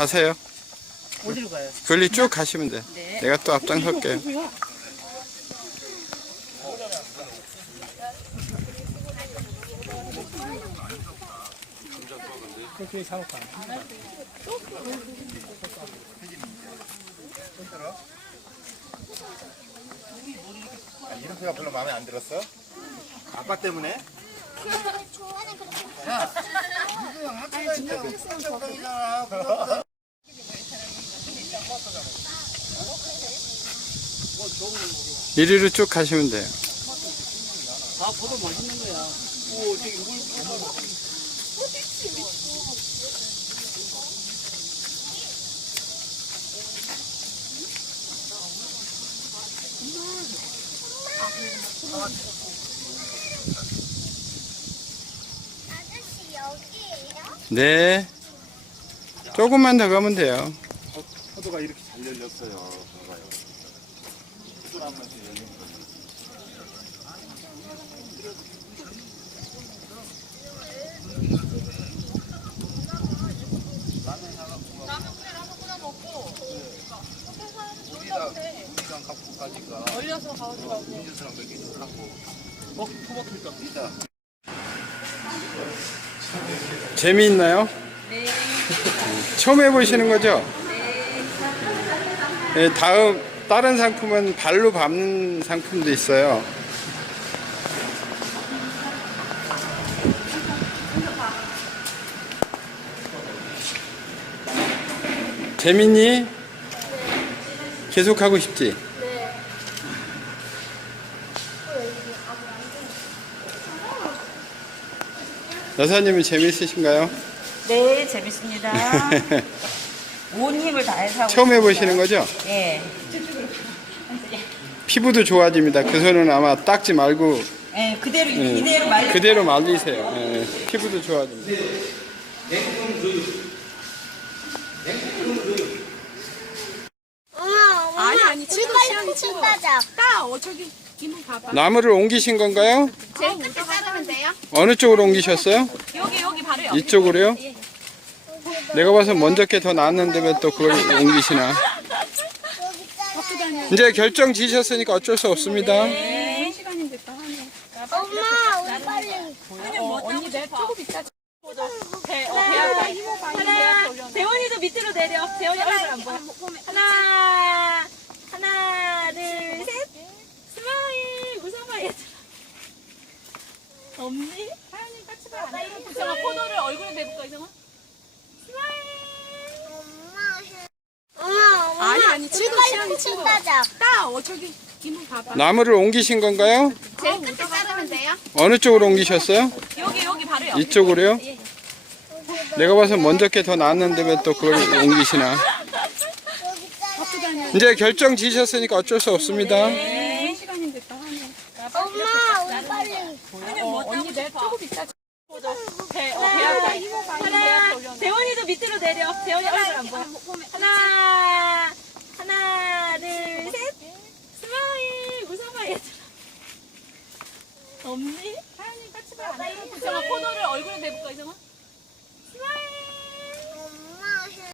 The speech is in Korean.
가세요. 어디로 가요? 걸리 쭉 가시면 돼. 네. 내가 또 앞장설게요. 이름표가 별로 마음에 안 들었어? 아빠 때문에? 이 리로 쭉 가시면 돼요. 아, 버섯 맛있는 거야. 오, 저기 물. 아저씨 여기에요? 네. 조금만 더 가면 돼요. 포도가 이렇게 잘 열렸어요. 봐봐요. 포도 한 번씩 열린 거. 재미있나요? 네. 처음 해보시는 거죠? 네. 다음 다른 상품은 발로 밟는 상품도 있어요. 재밌니? 계속 하고 싶지? 여사님은 재밌으신가요? 네, 재밌습니다. 온 힘을 다해서 하고 처음. 해보시는 거죠? 예. 피부도 좋아집니다. 그 손은 아마 닦지 말고 예, 그대로 예, 이대로 말 그대로 말리세요. 예, 피부도 좋아집니다. 엄마, 엄마. 아니, 아니, 친구, 빨리 시연이 포도 친구. 따자. 따, 어, 저기, 이모 봐봐. 나무를 옮기신 건가요? 제일 끝에 자르면 돼요? 어느 쪽으로 옮기셨어요? 여기 여기 바로요. 이쪽으로요? 내가 봐서 먼저 게 더 나았는데 왜 또 그걸 옮기시나? 이제 결정 지셨으니까 어쩔 수 없습니다. 엄마, 우리 빨리. 어, 언니 내 조금 이따 배, 어. 하나, 재원이도 밑으로 내려. 재원이 얼굴 안 보여. 하나, 하나, 둘, 셋. 스마일, 무서워 얘. 없니? 하연이 같이 봐. 이성아 포도를 얼굴에 대볼까 이성아? 아니, 아니. 따자. 따, 어, 저기, 이모 봐봐. 나무를 옮기신 건가요? 제일 끝에 자르면 돼요? 어느 쪽으로 옮기셨어요? 여기 여기 바로요. 이쪽으로요? 내가 봐서 먼저 게 더 나았는데 왜 또 그걸 옮기시나? 이제 결정 지셨으니까 어쩔 수 없습니다. 네. 시간인데 또 하네. 엄마, 우리 빨리. 어, 언니 내 조금 이따 배, 어, 배 아파. 밑으로 내려. 재현이 얼굴 안 보여. 하나, 하나, 둘, 셋. 스마일. 웃어봐, 얘들아. 없니? 하연이 까치발 안 아, 해. 잠깐 코너를 얼굴에 대볼까, 이상아?